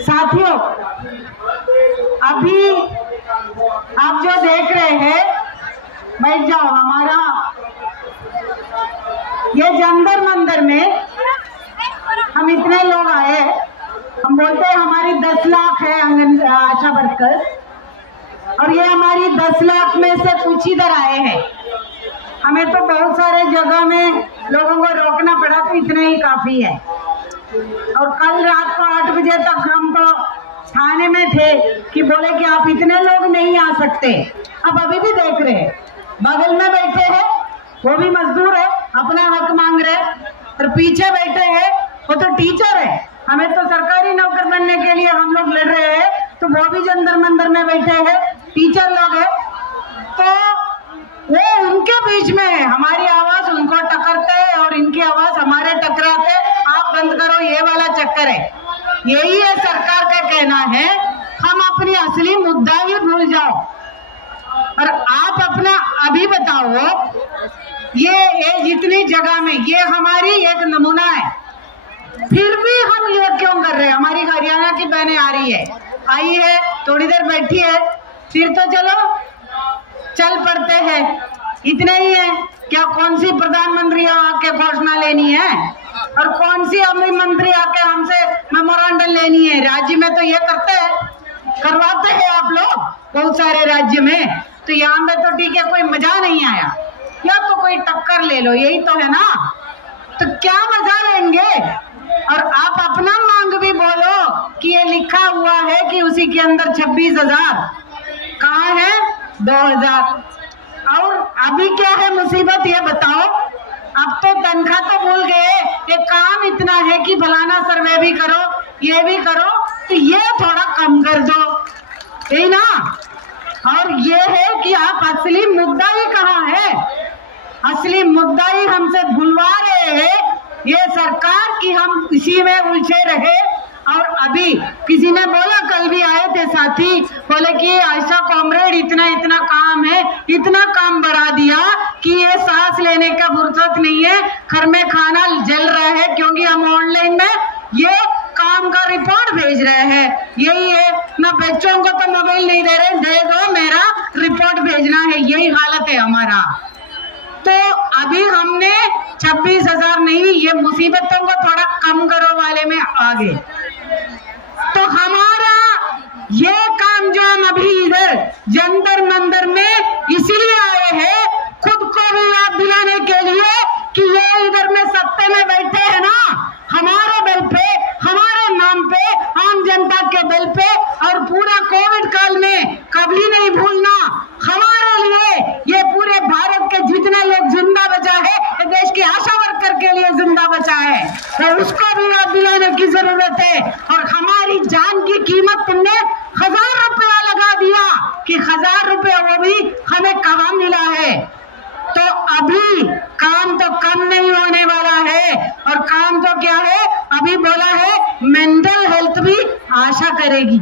साथियों, अभी आप जो देख रहे हैं, बैठ जाओ, हमारा ये जंतर मंतर में हम इतने लोग आए, हम बोलते हैं हमारी 10 लाख है आशा वर्कर, और ये हमारी 10 लाख में से कुछ इधर आए हैं। हमें तो बहुत सारे जगह में लोगों को रोकना पड़ा, तो इतना ही काफी है। और कल रात को 8 बजे तक हम तो थाने में थे कि बोले कि आप इतने लोग नहीं आ सकते। अब अभी भी देख रहे हैं, बगल में बैठे हैं वो भी मजदूर है, अपना हक मांग रहे, और पीछे बैठे हैं वो तो टीचर है। हमें तो सरकारी नौकर बनने के लिए हम लोग लड़ रहे हैं, तो वो भी जंतर मंतर में बैठे हैं, टीचर लोग हैं। तो वो उनके बीच में है, हमारी आवाज उनको टकरते है और इनकी आवाज हमारे टकराते। आप बंद करो, ये वाला चक्कर है। यही है सरकार का कहना है, हम अपनी असली मुद्दा ही भूल जाओ। और आप अपना अभी बताओ, ये जितनी जगह में ये हमारी एक नमूना है, फिर भी हम ये क्यों कर रहे हैं? हमारी हरियाणा की बहनें आ रही है, आई है, थोड़ी देर बैठी है, फिर तो चलो चल पड़ते हैं, इतने ही है क्या? कौन सी प्रधानमंत्री आके घोषणा लेनी है और कौन सी अमृत मंत्री आके हमसे मेमोरेंडम लेनी है? राज्य में तो ये करते हैं, करवाते हैं आप लोग बहुत सारे राज्य में, तो यहाँ में तो ठीक है, कोई मजा नहीं आया, या तो कोई टक्कर ले लो, यही तो है ना। तो क्या मजा लेंगे? और आप अपना मांग भी बोलो कि ये लिखा हुआ है कि उसी के अंदर 26,000, कहाँ है 2,000? और अभी क्या है मुसीबत, ये बताओ। अब तो तनख्वाह तो भूल गए, ये काम इतना है कि फलाना सर्वे भी करो, ये भी करो, तो ये थोड़ा कम कर दो, यही ना। और ये है कि आप असली मुद्दा ही कहाँ है? असली मुद्दा ही हमसे भुलवा रहे हैं ये सरकार की, हम इसी में उलझे रहे। और अभी किसी ने बोला, कल भी आए थे साथी, बोले कि आशा कॉमरेड इतना काम है, इतना काम बढ़ा दिया कि ये सांस लेने का फुर्सत नहीं है, घर में खाना जल रहा है, क्योंकि हम ऑनलाइन में ये काम का रिपोर्ट भेज रहे हैं। यही है ना, बच्चों को तो मोबाइल नहीं दे रहे, दे दो मेरा रिपोर्ट भेजना है, यही हालत है हमारा। तो अभी हमने 26,000 नहीं, ये मुसीबतों को थोड़ा कम करो वाले में आ गए। तो हमारा ये काम जो हम अभी इधर जंतर मंतर में इसीलिए आए हैं, खुद को भी याद दिलाने के लिए कि ये इधर में सत्ते में बैठे हैं ना, हमारे बल पे, हमारे नाम पे, आम जनता के बल पे, और पूरा कोविड काल में कभी नहीं भूलना, हमारे लिए ये पूरे भारत के जितने लोग जिंदा बचा है, ये देश की आशा वर्कर के लिए जिंदा बचा है, और उसको भी याद दिलाने की जरूरत है। और हमारी जान की कीमत तुमने 1,000 रुपया लगा दिया कि 1,000 रुपया वो भी हमें कहाँ मिला है। तो अभी काम तो कम नहीं होने वाला है, और काम तो क्या है, अभी बोला है मेंटल हेल्थ भी आशा करेगी।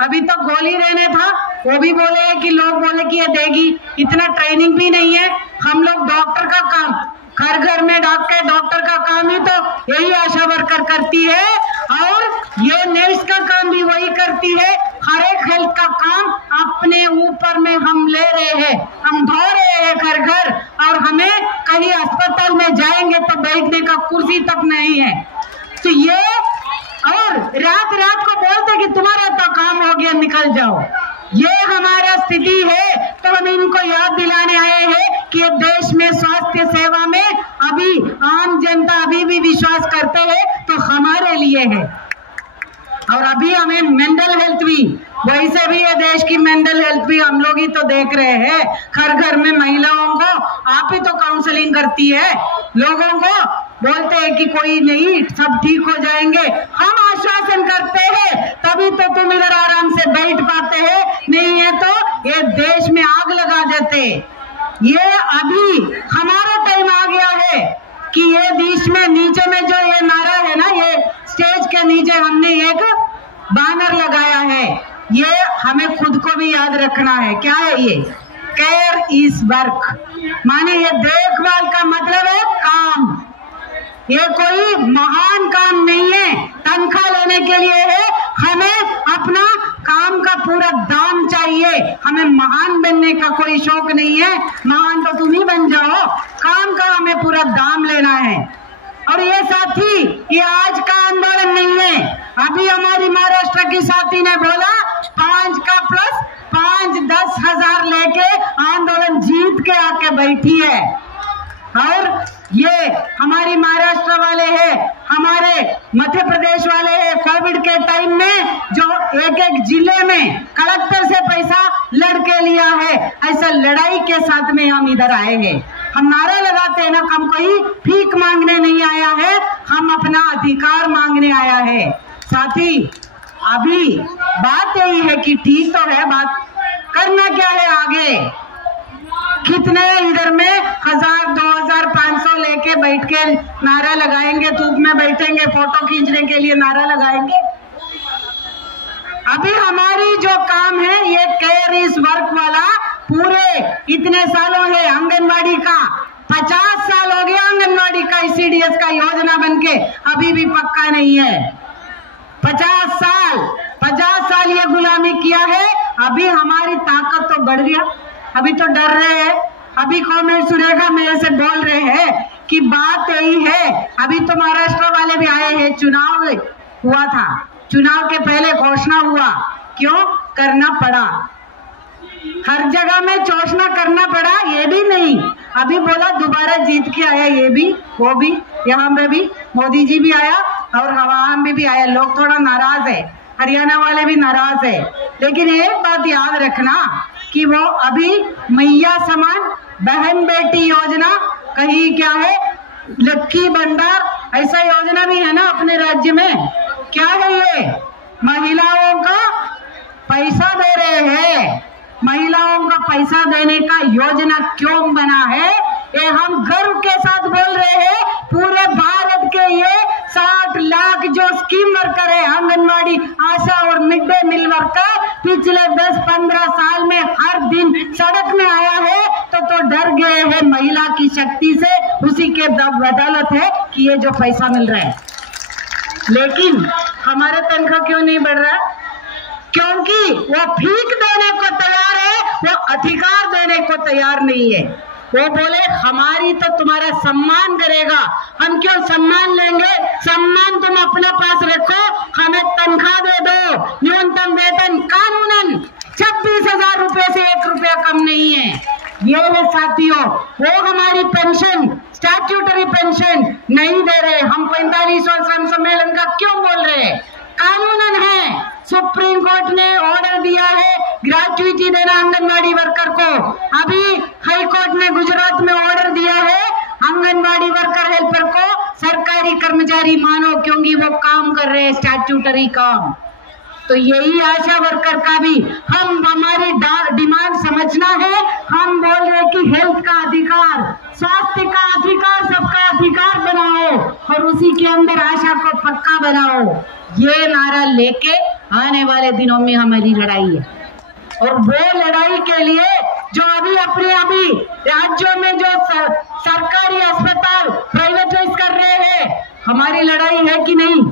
अभी तो गोली देने था, वो भी बोले हैं कि लोग बोले कि ये देगी, इतना ट्रेनिंग भी नहीं है। हम लोग डॉक्टर का काम, घर घर में डॉक्टर का काम ही तो यही आशा वर्कर करती है, और ये नर्स का काम भी वही करती है। हर एक हेल्थ का काम अपने ऊपर में हम ले रहे हैं, हम धो रहे हैं घर घर, और हमें कहीं अस्पताल में जाएंगे तो बैठने का कुर्सी तक नहीं है। तो ये, और रात रात को बोलते कि तुम्हारा तो काम हो गया, निकल जाओ, ये हमारा स्थिति है। तो हम इनको याद दिलाने आए हैं कि देश में स्वास्थ्य सेवा में अभी आम जनता अभी भी विश्वास करते हैं, तो हमारे लिए है। और अभी हमें मेंटल हेल्थ भी, वैसे भी ये देश की मेंटल हेल्थ भी हम लोग ही तो देख रहे हैं, घर घर में महिलाओं को आप ही तो काउंसलिंग करती है, लोगों को बोलते हैं कि कोई नहीं, सब ठीक हो जाएंगे, हम आश्वासन करते हैं, तभी तो तुम इधर आराम से बैठ पाते हैं, नहीं है तो ये देश में आग लगा देते। ये अभी हमारा टाइम आ गया है कि ये देश में नीचे में जो ये नारा है ना, ये स्टेज के नीचे हमने एक बैनर लगाया है, ये हमें खुद को भी याद रखना है। क्या है ये? केयर इज वर्क, माने ये देखभाल का मतलब है काम। ये कोई महान काम नहीं है, तनख्वाह लेने के लिए है, हमें अपना काम का पूरा दाम चाहिए। हमें महान बनने का कोई शौक नहीं है, महान तो तुम ही बन जाओ, काम का हमें पूरा दाम लेना है। और ये साथी, ये आज का आंदोलन नहीं है। अभी हमारी महाराष्ट्र की साथी ने बोला 5 का प्लस 5 10,000 लेके आंदोलन जीत के आके बैठी है। और ये हमारी महाराष्ट्र वाले हैं, हमारे मध्य प्रदेश वाले हैं। कोविड के टाइम में जो एक एक जिले में कलेक्टर से पैसा लड़के लिया है, ऐसा लड़ाई के साथ में हम इधर आए हैं। हम नारा लगाते हैं ना, हम कोई भीख मांगने नहीं आया है, हम अपना अधिकार मांगने आया है। साथी, अभी बात यही है कि ठीक तो है, बात करना क्या है आगे। कितने इधर में 1000 2000 500 लेके बैठ के नारा लगाएंगे, धूप में बैठेंगे, फोटो खींचने के लिए नारा लगाएंगे। अभी हमारी जो काम है ये केयर इस वर्क वाला पूरे इतने सालों है। आंगनवाड़ी का 50 साल हो गया, आंगनवाड़ी का ICDS का योजना बनके अभी भी पक्का नहीं है। 50 साल ये गुलामी किया है। अभी हमारी ताकत तो बढ़ गया, अभी तो डर रहे हैं। अभी कमेंट सुनेगा मेरे से बोल रहे हैं कि बात यही है। अभी तो महाराष्ट्र वाले भी आए हैं, चुनाव हुआ था, चुनाव के पहले घोषणा हुआ, क्यों करना पड़ा, हर जगह में घोषणा करना पड़ा। ये भी नहीं, अभी बोला दोबारा जीत के आया, ये भी वो भी, यहाँ पे भी मोदी जी भी आया और वहां में भी आया। लोग थोड़ा नाराज है, हरियाणा वाले भी नाराज है। लेकिन एक बात याद रखना कि वो अभी मैया समान बहन बेटी योजना, कहीं क्या है लक्की भंडार, ऐसा योजना भी है ना अपने राज्य में। क्या है ये, महिलाओं का पैसा दे रहे हैं। महिलाओं का पैसा देने का योजना क्यों बना है, ये हम गर्व के साथ बोल रहे हैं। पूरे भारत के ये 60 लाख जो स्कीम वर्कर है, आंगनवाड़ी, आशा और मिड डे मील वर्कर, पिछले 10-15 साल में हर दिन सड़क में आया है तो डर गए हैं महिला की शक्ति से। उसी के बदौलत है कि ये जो पैसा मिल रहा है। लेकिन हमारा तनख्वाह क्यों नहीं बढ़ रहा, क्योंकि वो भीख देने को तैयार है, वो अधिकार देने को तैयार नहीं है। वो बोले हमारी तो तुम्हारा सम्मान करेगा, हम क्यों सम्मान लेंगे, सम्मान तुम अपने पास रखो, हमें तनख्वाह दे दो। न्यूनतम वेतन कानूनन 26,000 रुपए से 1 रुपया कम नहीं है। ये है साथियों, वो हमारी पेंशन, स्टैट्यूटरी पेंशन नहीं दे रहे। हम 45वां श्रम सम्मेलन का क्यों बोल रहे हैं, कानूनन है। सुप्रीम कोर्ट ने ऑर्डर दिया है ग्रेच्युटी देना आंगनवाड़ी वर्कर को। अभी हाई कोर्ट ने गुजरात में ऑर्डर दिया है आंगनवाड़ी वर्कर हेल्पर को सरकारी कर्मचारी मानो, क्योंकि वो काम कर रहे हैं स्टैट्यूटरी काम। तो यही आशा वर्कर का भी हम हमारी डिमांड समझना है। हम बोल रहे हैं कि हेल्थ का अधिकार, स्वास्थ्य का अधिकार, सबका अधिकार बनाओ और उसी के अंदर आशा को पक्का बनाओ। ये नारा लेके आने वाले दिनों में हमारी लड़ाई है। और वो लड़ाई के लिए जो अभी राज्यों में जो सरकारी अस्पताल प्राइवेटाइज कर रहे हैं, हमारी लड़ाई है कि नहीं।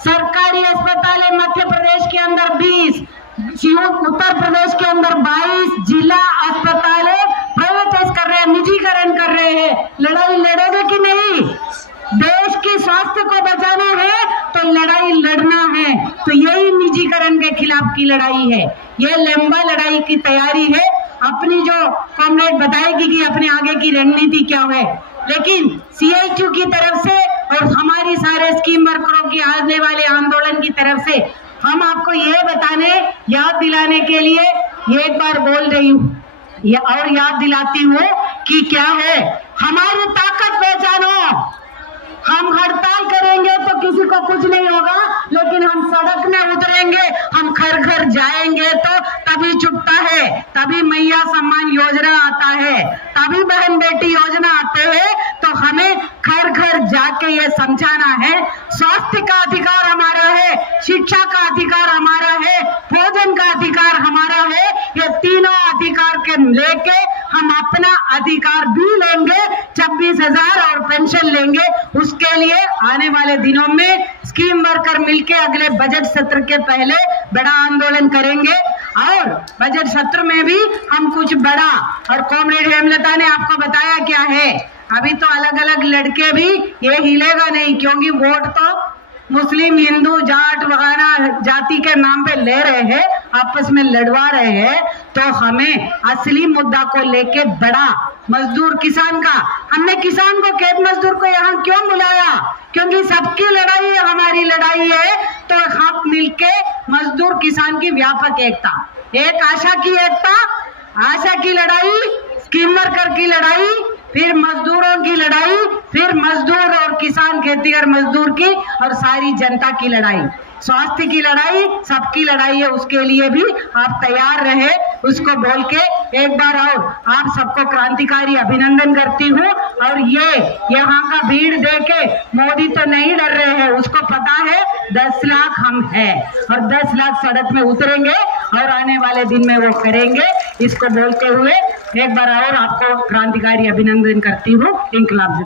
सरकारी अस्पताल है मध्य प्रदेश के अंदर 20, उत्तर प्रदेश के अंदर 22 जिला अस्पताल है प्राइवेटाइज कर रहे हैं, निजीकरण कर रहे हैं। लड़ाई लड़ोगे कि नहीं, देश के स्वास्थ्य को बचाना है तो लड़ाई लड़ना है। तो यही निजीकरण के खिलाफ की लड़ाई है, ये लंबा लड़ाई की तैयारी है। अपनी जो कॉमरेड बताएगी कि अपने आगे की रणनीति क्या है, लेकिन CITU की तरफ से और हमारी सारे स्कीम वर्करों की आने वाले आंदोलन की तरफ से हम आपको ये बताने, याद दिलाने के लिए एक बार बोल रही हूँ और याद दिलाती हूँ कि क्या है, हमारी ताकत पहचानो। हम हड़ताल करेंगे तो किसी को कुछ नहीं होगा, लेकिन हम सड़क में उतरेंगे, हम घर घर जाएंगे तो तभी चुपता है, तभी मैया सम्मान योजना आता है, तभी बहन बेटी योजना आते हैं। तो हमें घर घर जाके ये समझाना है, स्वास्थ्य का अधिकार हमारा है, शिक्षा का अधिकार हमारा है, भोजन का अधिकार हमारा है। ये तीनों अधिकार के लेके हम अपना अधिकार भी लेंगे, 26,000 और पेंशन लेंगे। उसके लिए आने वाले दिनों में स्कीम वर्कर मिलके अगले बजट सत्र के पहले बड़ा आंदोलन करेंगे और बजट सत्र में भी हम कुछ बड़ा, और कॉमरेड हेमलता ने आपको बताया क्या है। अभी तो अलग अलग लड़के भी ये हिलेगा नहीं, क्योंकि वोट तो मुस्लिम हिंदू जाट वगैरह जाति के नाम पे ले रहे हैं, आपस में लड़वा रहे हैं। तो हमें असली मुद्दा को लेके बड़ा मजदूर किसान का, हमने किसान को खेत मजदूर को यहाँ क्यों बुलाया, क्योंकि सबकी लड़ाई है, हमारी लड़ाई है। तो हम मिलके मजदूर किसान की व्यापक एकता, एक आशा की एकता, आशा की लड़ाई, स्कीम वर्कर की लड़ाई, फिर मजदूरों की लड़ाई, फिर मजदूर और किसान खेतीहर मजदूर की और सारी जनता की लड़ाई, स्वास्थ्य की लड़ाई, सबकी लड़ाई है। उसके लिए भी आप तैयार रहे, उसको बोल के एक बार और आप सबको क्रांतिकारी अभिनंदन करती हूँ। और ये यहाँ का भीड़ देके मोदी तो नहीं डर रहे हैं, उसको पता है 10 लाख हम हैं और 10 लाख सड़क में उतरेंगे और आने वाले दिन में वो करेंगे। इसको बोलते हुए एक बार और आपको क्रांतिकारी अभिनंदन करती हूँ। इंकलाब।